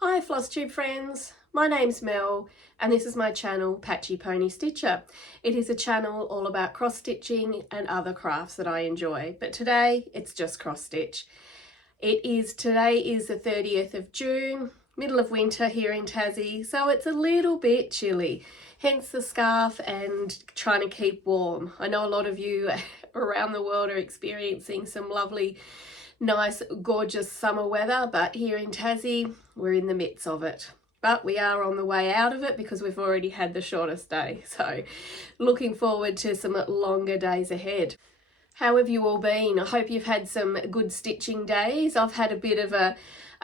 Hi Flosstube friends, my name's Mel and this is my channel Patchy Pony Stitcher. It is a channel all about cross stitching and other crafts that I enjoy, but today it's just cross stitch. Today is the 30th of June, middle of winter here in Tassie, so it's a little bit chilly, hence the scarf and trying to keep warm. I know a lot of you around the world are experiencing some lovely nice gorgeous summer weather, but here in Tassie we're in the midst of it, but we are on the way out of it because we've already had the shortest day, so looking forward to some longer days ahead. How have you all been? I hope you've had some good stitching days. I've had a bit of a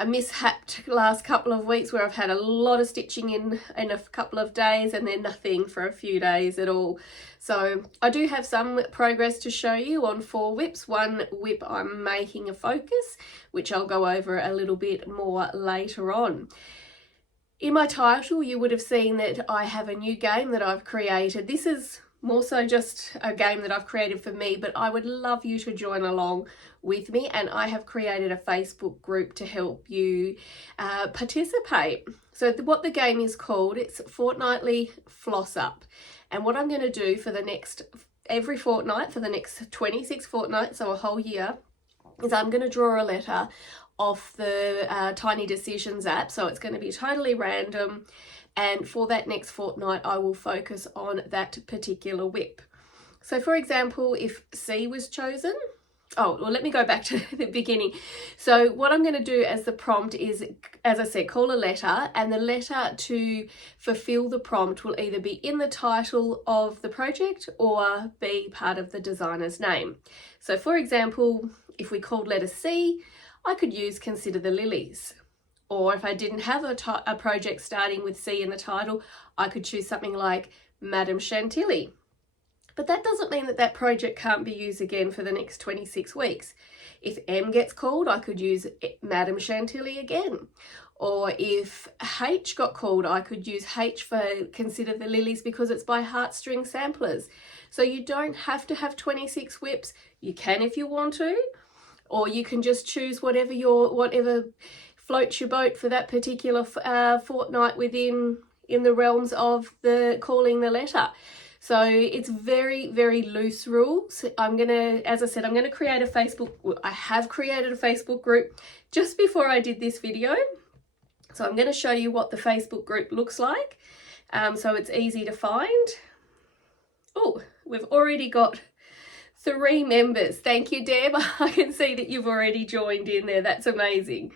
mishapped last couple of weeks where I've had a lot of stitching in a couple of days and then nothing for a few days at all. So I do have some progress to show you on 4 whips. One whip I'm making a focus, which I'll go over a little bit more later on. In my title you would have seen that I have a new game that I've created. This is more so just a game that I've created for me, but I would love you to join along with me, and I have created a Facebook group to help you participate. So what the game is called, it's Fortnightly Floss Up, and what I'm going to do for every fortnight for the next 26 fortnights, so a whole year, is I'm going to draw a letter off the Tiny Decisions app. So it's going to be totally random, and for that next fortnight I will focus on that particular whip. So for example, if C was chosen, let me go back to the beginning. So what I'm going to do as the prompt is, as I said, call a letter, and the letter to fulfill the prompt will either be in the title of the project or be part of the designer's name. So for example, if we called letter C, I could use Consider the Lilies. Or if I didn't have a project starting with C in the title, I could choose something like Madame Chantilly. But that doesn't mean that that project can't be used again for the next 26 weeks. If M gets called, I could use Madame Chantilly again. Or if H got called, I could use H for Consider the Lilies because it's by Heartstring Samplers. So you don't have to have 26 whips. You can if you want to, or you can just choose whatever floats your boat for that particular fortnight in the realms of calling the letter. So it's very, very loose rules. As I said, I'm gonna create a Facebook. I have created a Facebook group just before I did this video. So I'm gonna show you what the Facebook group looks like. So it's easy to find. Oh, we've already got 3 members. Thank you, Deb. I can see that you've already joined in there. That's amazing.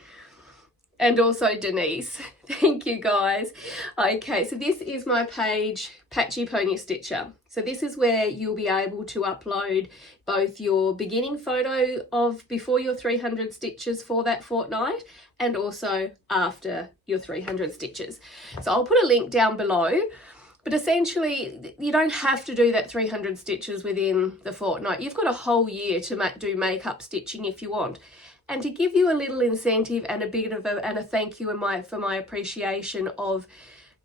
And also Denise. Thank you guys. Okay, so this is my page, Patchy Pony Stitcher. So this is where you'll be able to upload both your beginning photo of before your 300 stitches for that fortnight and also after your 300 stitches. So I'll put a link down below, but essentially you don't have to do that 300 stitches within the fortnight. You've got a whole year to do makeup stitching if you want. And to give you a little incentive and a bit of a thank you for my appreciation of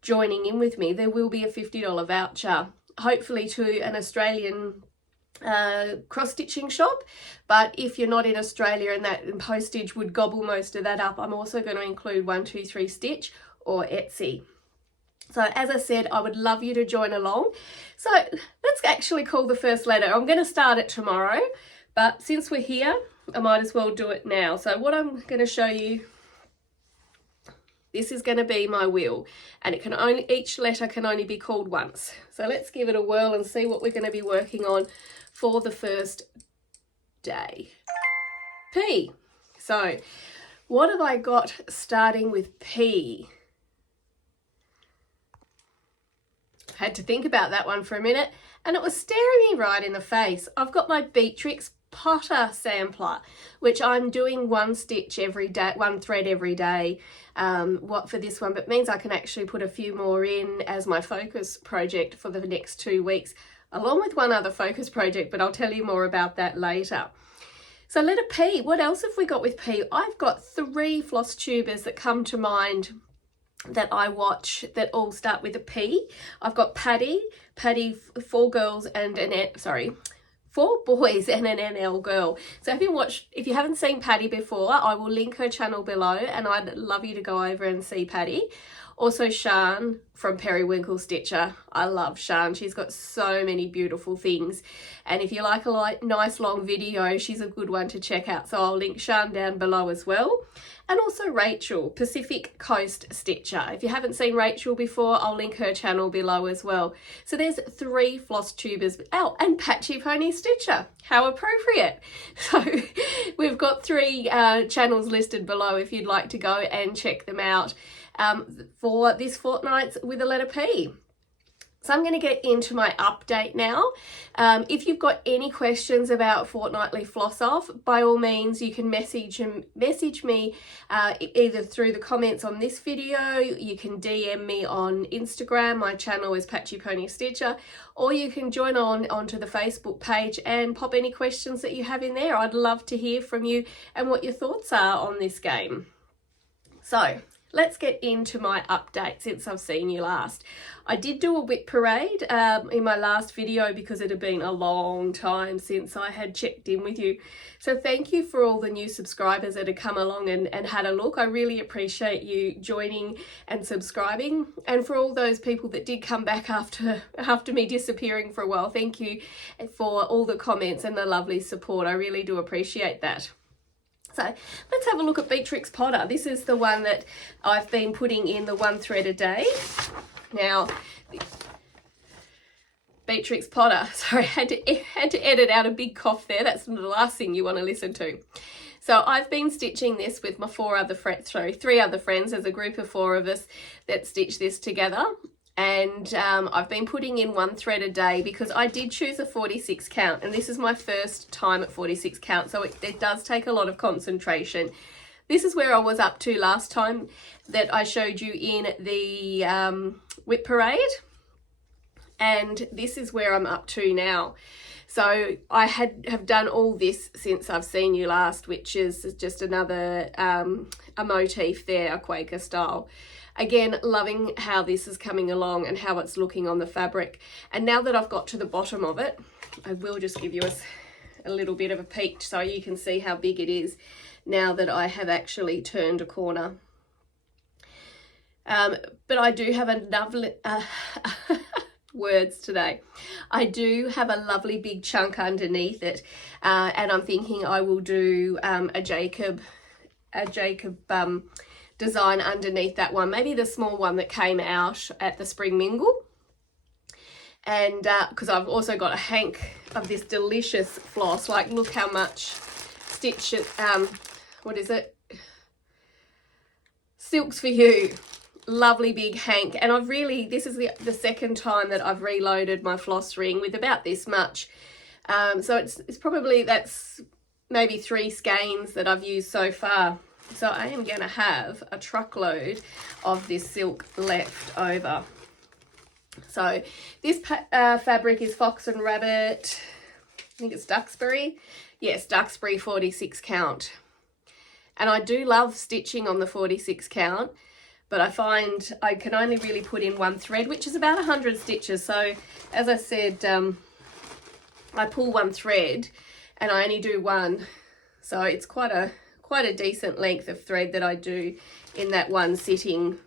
joining in with me, there will be a $50 voucher, hopefully to an Australian cross-stitching shop. But if you're not in Australia and that postage would gobble most of that up, I'm also going to include 123 Stitch or Etsy. So as I said, I would love you to join along. So let's actually call the first letter. I'm going to start it tomorrow, but since we're here, I might as well do it now. So what I'm going to show you, this is going to be my wheel, and each letter can only be called once. So let's give it a whirl and see what we're going to be working on for the first day. P. So what have I got starting with P? I had to think about that one for a minute, and it was staring me right in the face. I've got my Beatrix Potter sampler, which I'm doing 1 stitch every day, 1 thread every day for this one, but it means I can actually put a few more in as my focus project for the next 2 weeks, along with one other focus project, but I'll tell you more about that later. So letter P, what else have we got with P? I've got 3 floss tubers that come to mind that I watch that all start with a P. I've got Paddy, 4 girls and 4 boys and an NL girl. So if you haven't seen Patty before, I will link her channel below, and I'd love you to go over and see Patty. Also Shan from Periwinkle Stitcher. I love Shan. She's got so many beautiful things. And if you like a nice long video, she's a good one to check out. So I'll link Shan down below as well. And also Rachel, Pacific Coast Stitcher. If you haven't seen Rachel before, I'll link her channel below as well. So there's 3 floss tubers. Oh, and Patchy Pony Stitcher. How appropriate. So we've got 3 channels listed below if you'd like to go and check them out for this fortnight with a letter P. So I'm going to get into my update now. If you've got any questions about Fortnightly Floss Off, by all means you can message me either through the comments on this video, you can DM me on Instagram, my channel is Patchy Pony Stitcher, or you can join onto the Facebook page and pop any questions that you have in there. I'd love to hear from you and what your thoughts are on this game. So let's get into my update since I've seen you last. I did do a whip parade in my last video because it had been a long time since I had checked in with you. So thank you for all the new subscribers that had come along and had a look. I really appreciate you joining and subscribing. And for all those people that did come back after me disappearing for a while, thank you for all the comments and the lovely support. I really do appreciate that. So let's have a look at Beatrix Potter. This is the one that I've been putting in the 1 thread a day. Now, Beatrix Potter, sorry, I had to edit out a big cough there. That's the last thing you want to listen to. So I've been stitching this with my 3 other friends. There's a group of 4 of us that stitch this together. And I've been putting in 1 thread a day because I did choose a 46 count, and this is my first time at 46 count, so it does take a lot of concentration. This is where I was up to last time that I showed you in the whip parade, and this is where I'm up to now. So I have done all this since I've seen you last, which is just another a motif there, a Quaker style. Again, loving how this is coming along and how it's looking on the fabric. And now that I've got to the bottom of it, I will just give you a little bit of a peek so you can see how big it is now that I have actually turned a corner. But I do have a lovely, words today. I do have a lovely big chunk underneath it. And I'm thinking I will do a Jacob design underneath that one, maybe the small one that came out at the spring mingle. And because I've also got a hank of this delicious floss, like look how much stitch what is it, Silks for You, lovely big hank. And I've really, this is the second time that I've reloaded my floss ring with about this much. So it's probably, that's maybe 3 skeins that I've used so far. So I am going to have a truckload of this silk left over. So this fabric is Fox and Rabbit, I think it's Duxbury. Yes, Duxbury 46 count. And I do love stitching on the 46 count, but I find I can only really put in 1 thread, which is about 100 stitches. So as I said, I pull 1 thread and I only do 1. So it's quite a decent length of thread that I do in that one sitting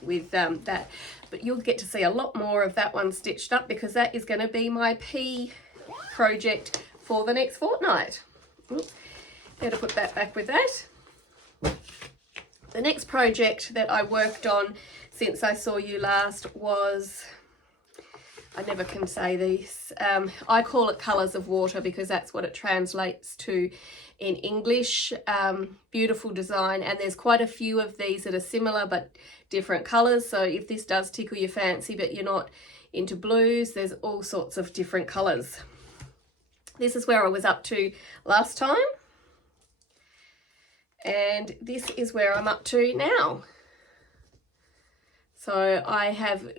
with that. But you'll get to see a lot more of that one stitched up because that is going to be my P project for the next fortnight. Oops, better put that back with that. The next project that I worked on since I saw you last was, I never can say these, I call it Colours of Water because that's what it translates to in English. Beautiful design, and there's quite a few of these that are similar but different colours. So if this does tickle your fancy but you're not into blues, there's all sorts of different colours. This is where I was up to last time, and this is where I'm up to now. So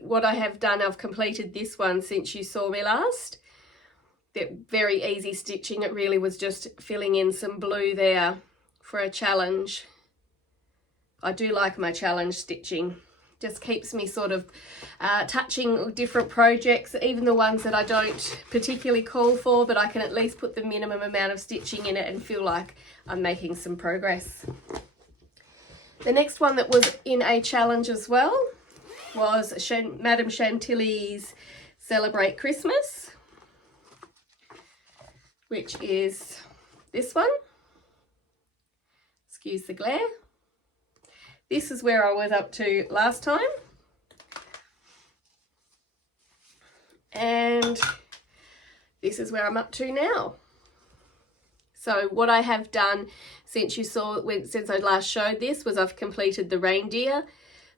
what I have done, I've completed this one since you saw me last. Very easy stitching. It really was just filling in some blue there for a challenge. I do like my challenge stitching. Just keeps me sort of touching different projects, even the ones that I don't particularly call for, but I can at least put the minimum amount of stitching in it and feel like I'm making some progress. The next one that was in a challenge as well was Madame Chantilly's Celebrate Christmas, which is this one. Excuse the glare. This is where I was up to last time. And this is where I'm up to now. So what I have done since since I last showed this was I've completed the reindeer,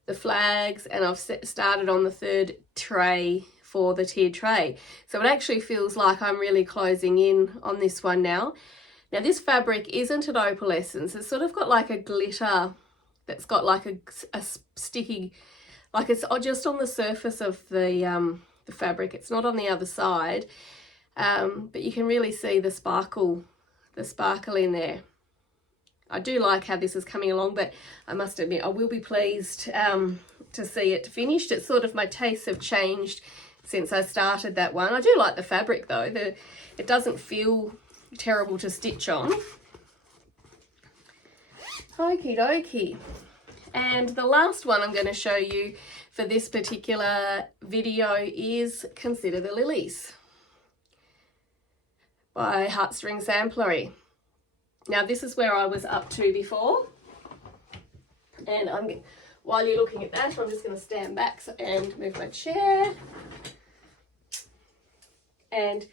the flags, and I've started on the third tray for the tiered tray. So it actually feels like I'm really closing in on this one now. Now this fabric isn't an opalescence. It's sort of got like a glitter that's got like a sticky, like it's just on the surface of the fabric. It's not on the other side, but you can really see the sparkle in there. I do like how this is coming along, but I must admit I will be pleased to see it finished. It's sort of, my tastes have changed since I started that one. I do like the fabric though. It doesn't feel terrible to stitch on. Okie dokie. And the last one I'm going to show you for this particular video is Consider the Lilies by Heartstring Samplery. Now this is where I was up to before, and while you're looking at that, I'm just going to stand back and move my chair, and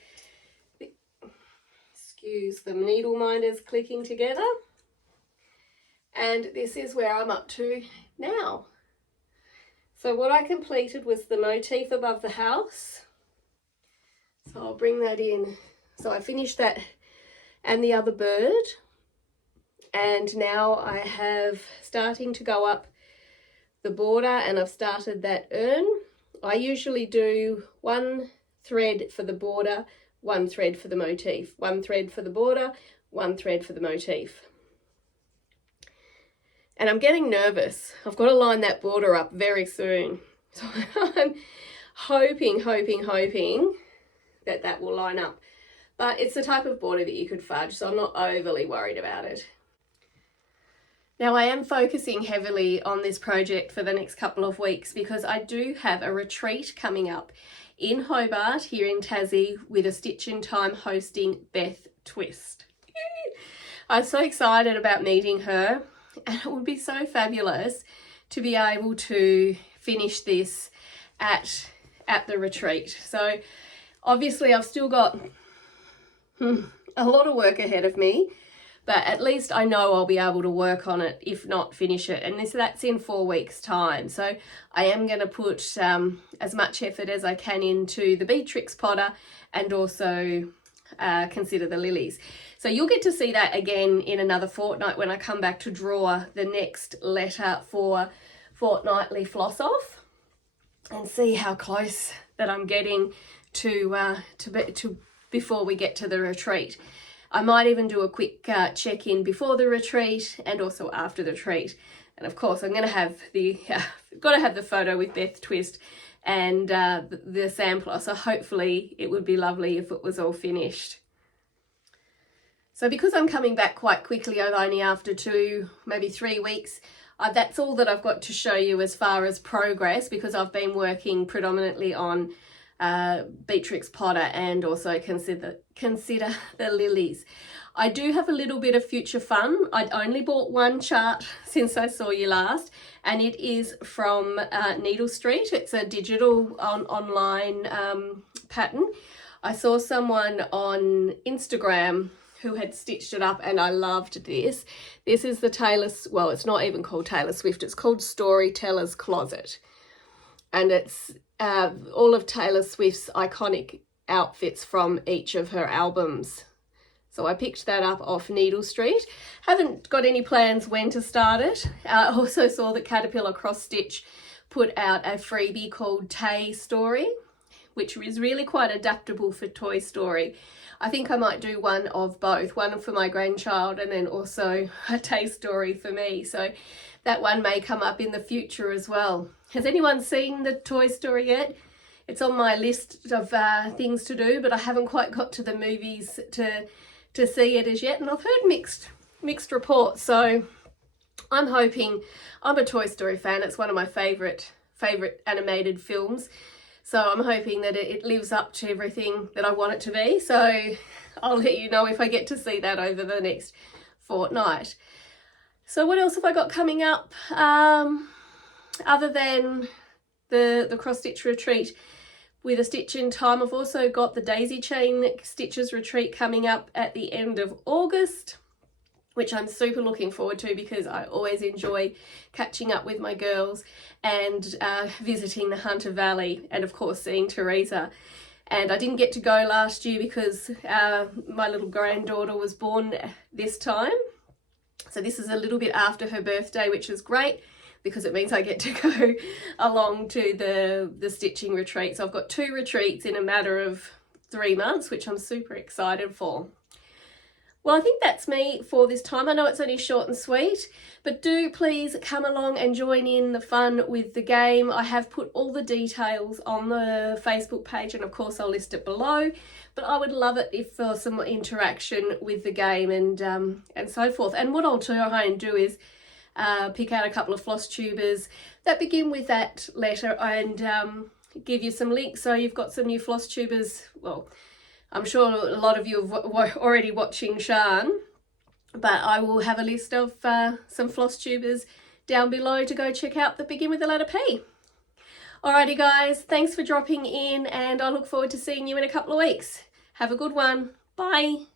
excuse the needle minders clicking together. And this is where I'm up to now. So what I completed was the motif above the house. So I'll bring that in. So I finished that and the other bird. And now I have starting to go up the border, and I've started that urn. I usually do one thread for the border, one thread for the motif, one thread for the border, one thread for the motif. And I'm getting nervous. I've got to line that border up very soon. So I'm hoping that will line up. But it's the type of border that you could fudge, so I'm not overly worried about it. Now I am focusing heavily on this project for the next couple of weeks because I do have a retreat coming up in Hobart here in Tassie with a Stitch in Time hosting Beth Twist. I'm so excited about meeting her. And it would be so fabulous to be able to finish this at the retreat. So obviously I've still got a lot of work ahead of me, but at least I know I'll be able to work on it, if not finish it. And that's in 4 weeks' time. So I am going to put as much effort as I can into the Beatrix Potter and also Consider the Lilies. So you'll get to see that again in another fortnight when I come back to draw the next letter for Fortnightly Floss Off and see how close that I'm getting to before we get to the retreat. I might even do a quick check-in before the retreat and also after the retreat. And of course I'm going to have got to have the photo with Beth Twist and the sampler, so hopefully it would be lovely if it was all finished. So because I'm coming back quite quickly, only after 2, maybe 3 weeks, that's all that I've got to show you as far as progress, because I've been working predominantly on Beatrix Potter and also Consider the Lilies. I do have a little bit of future fun. I'd only bought one chart since I saw you last, and it is from Needle Street. It's a digital online pattern. I saw someone on Instagram who had stitched it up and I loved this. This is the Taylor's, well, it's not even called Taylor Swift, it's called Storyteller's Closet. And it's all of Taylor Swift's iconic outfits from each of her albums. So I picked that up off Needle Street. Haven't got any plans when to start it. I also saw that Caterpillar Cross Stitch put out a freebie called Tay Story, which is really quite adaptable for Toy Story. I think I might do one of both, one for my grandchild and then also a Tay Story for me. So that one may come up in the future as well. Has anyone seen the Toy Story yet? It's on my list of things to do, but I haven't quite got to the movies to see it as yet, and I've heard mixed reports, so I'm hoping. I'm a Toy Story fan. It's one of my favourite animated films, so I'm hoping that it lives up to everything that I want it to be. So I'll let you know if I get to see that over the next fortnight. So what else have I got coming up other than the cross stitch retreat with a stitch in time? I've also got the daisy chain stitches retreat coming up at the end of August, which I'm super looking forward to because I always enjoy catching up with my girls and visiting the Hunter Valley, and of course seeing Teresa. And I didn't get to go last year because my little granddaughter was born this time. So this is a little bit after her birthday, which is great because it means I get to go along to the stitching retreat. So I've got 2 retreats in a matter of 3 months, which I'm super excited for. Well, I think that's me for this time. I know it's only short and sweet, but do please come along and join in the fun with the game. I have put all the details on the Facebook page, and of course I'll list it below, but I would love it if there was some interaction with the game and so forth. And what I'll try and do is pick out a couple of floss tubers that begin with that letter and give you some links so you've got some new floss tubers. Well, I'm sure a lot of you are already watching Shan, but I will have a list of some floss tubers down below to go check out that begin with the letter P. Alrighty guys, thanks for dropping in, and I look forward to seeing you in a couple of weeks. Have a good one. Bye.